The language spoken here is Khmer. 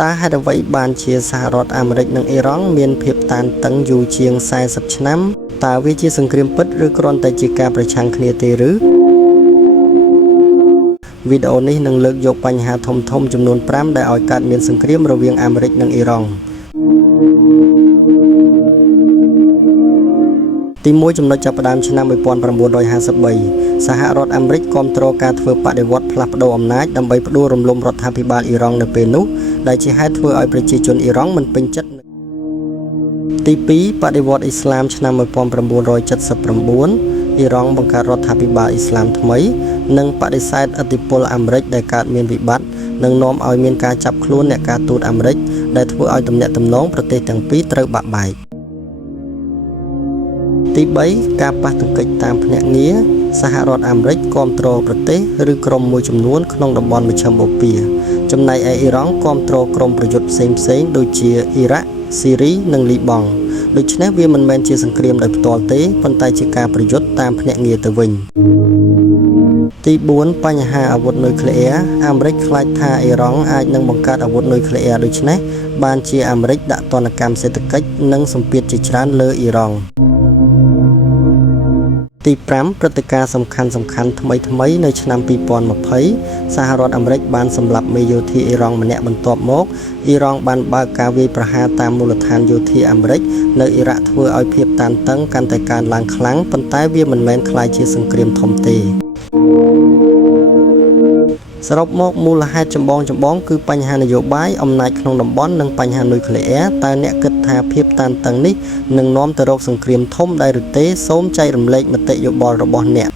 តាហេតុអ្វីបានជាសហរដ្ឋអាមេរិកនិងអ៊ីរ៉ង់មានភាពតានតឹងយូរជាង40ឆ្នាំតើវាជាសង្គ្រាមពិតឬគ្រាន់តែជាការប្រឆាំងគ្នាទេឬវីដេអូនេះនឹងលើកយកបញ្ហាធំៗចំនួន5ដែលឲ្យកើតមានសង្គ្រាមរវាងអាមេរិកនិងអ៊ីរ៉ង់ទី1ចំណុចចាប់ផ្ដើមឆ្នាំ1953សហរដ្ឋអាមេរិកគាំទ្រការធ្វើបដិវត្តផ្លាស់ប្ដូរអំណាចដើម្បីផ្ដួលរំលំរដ្ឋាភិបាលអ៊ីរ៉ង់នៅពេលនោះដែលជាហេតុធ្វើឲ្យប្រជាជនអ៊ីរ៉ង់មិនពេញចិត្តទី2បដិវត្តអ៊ីស្លាមឆ្នាំ1979អ៊ីរ៉ង់បង្កើតរដ្ឋាភិបាលអ៊ីស្លាមថ្មីនិងបដិសេធឥទ្ធិពលអាមេរិកដែលកើតមានវិបត្តិនិងនាំឲ្យមានការចាប់ខ្លួនអ្នកការទូតអាមេរិកដែលធ្វើឲ្យទំនាក់ទំនងប្រទេសទាំងពីរត្រូវបាក់បែកទី3ការប៉ះទង្គិចតាមភ្នាក់ងារសហរដ្ឋអាមេរិកគាំទ្រប្រទេសឬក្រុមមួយចំនួនក្នុងតំបន់មជ្ឈិមបូព៌ាចំណែកឯអ៊ីរ៉ង់គាំទ្រក្រុមប្រយុទ្ធផ្សេងៗដូចជាអ៊ីរ៉ាក់ស៊ីរីនិងលីបង់ដូច្នេះវាមិនមែនជាសង្គ្រាមដោយផ្ទាល់ទេប៉ុន្តែជាការប្រយុទ្ធតាមភ្នាក់ងារទៅវិញទី4បញ្ហាអាវុធនុយក្លេអ៊ែរអាមេរិកខ្លាចថាអ៊ីរ៉ង់អាចនឹងបង្កើតអាវុធនុយក្លេអ៊ែរដូច្នេះបានជាអាមេរិកដាក់ទណ្ឌកម្មសេដ្ឋកិច្ចនិងសម្ពាធជាច្រើនលើអ៊ីរ៉ង់ទី5ព្រឹត្តិការណ៍សំខាន់ថ្មីនៅឆ្នាំ2020សហរដ្ឋអាមេរិកបានសម្លាប់មេយោធាអ៊ីរ៉ង់ម្នាក់បន្ទាប់មកអ៊ីរ៉ង់បានបើកការវាយប្រហារតាមមូលដ្ឋានយោធាអាមេរិកនៅអ៊ីរ៉ាក់ធ្វើឲ្យភាពតានតឹងកាន់តែកើនឡើងខ្លាំងប៉ុន្តែវាមិនមែនក្លាយជាសង្គ្រាមធំទេសរុបមកមូលហេតុចម្បងគឺបញ្ហានយោបាយអំណាចក្នុងតំបន់និងបញ្ហានុយក្លេអ៊ែរតើអ្នកគិតថាភាពតានតឹងនេះនឹងនាំទៅរកសង្គ្រាមធំដែរឬទេសូមចែករំលែកមតិយោបល់របស់អ្នក